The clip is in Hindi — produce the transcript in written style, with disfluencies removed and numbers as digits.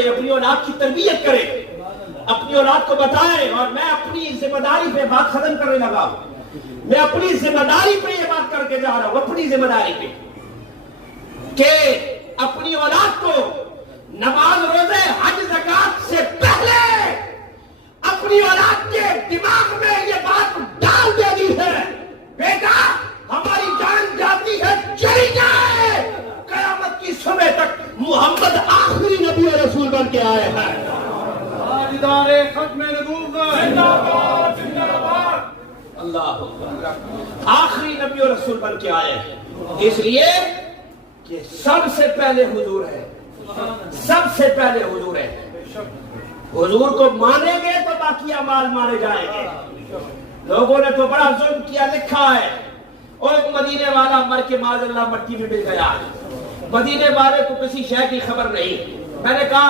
करे, अपनी औलाद की तरबियत करे, अपनी औलाद को बताए। और मैं अपनी जिम्मेदारी पे बात खत्म करने लगा हूं। मैं अपनी जिम्मेदारी पे ये बात करके जा रहा हूं, अपनी जिम्मेदारी पे, कि अपनी औलाद को नमाज, रोजे, हज, ज़कात से पहले अपनी औलाद के दिमाग में ये बात डाल देनी है, बेटा हमारी जान जाती है चली जाए, कयामत की सुबह तक मोहम्मद आखिरी नबी और रसूल बन के आए हैं। अल्लाह आखिरी नबी और रसूल बन के आए हैं, इसलिए कि सबसे पहले हुजूर है, सबसे पहले हुजूर है। हुजूर को मानेंगे तो बाकी अमाल माने जाएंगे। लोगों ने तो बड़ा जुल्म किया, लिखा है और एक मदीने वाला मर के माज़अल्लाह मट्टी में मिल गया, मदीने वाले को किसी शय की खबर नहीं। मैंने कहा